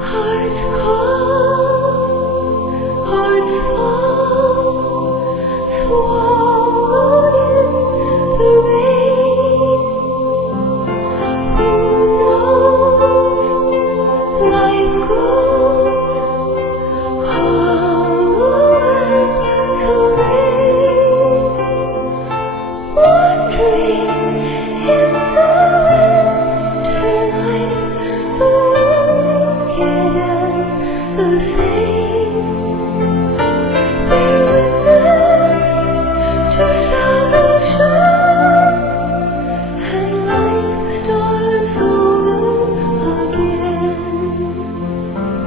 Hearts cold, hearts fall, swallowed in the rain. Who knows, life grows hollow and serene, wandering in the winter night, the wicked and the sane. We witness to salvation, and life starts over again.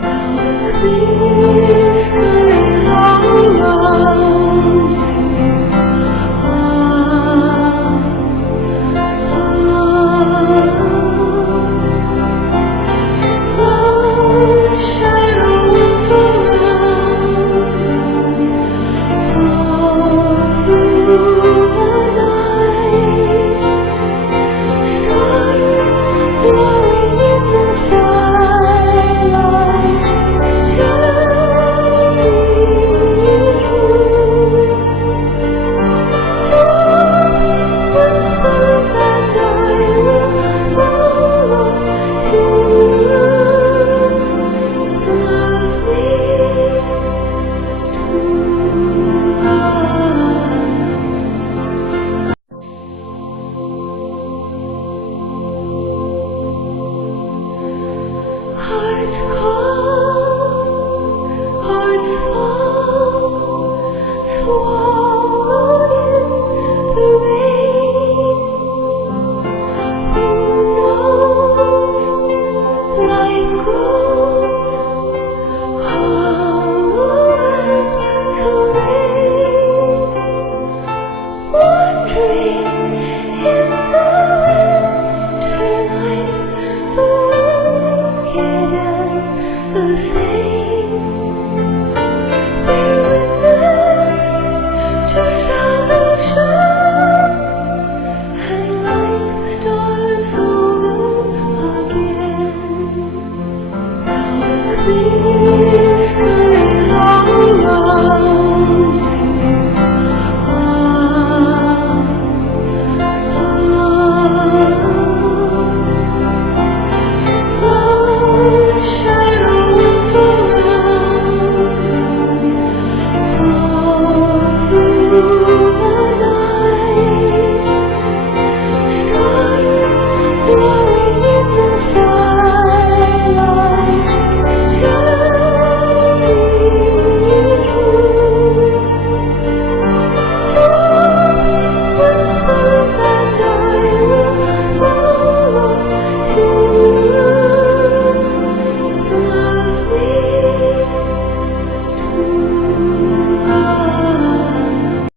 Now the clear skies all around hearts cold, hearts fall, swallowed in the rain. Who knows, life grows hollow and serene, wandering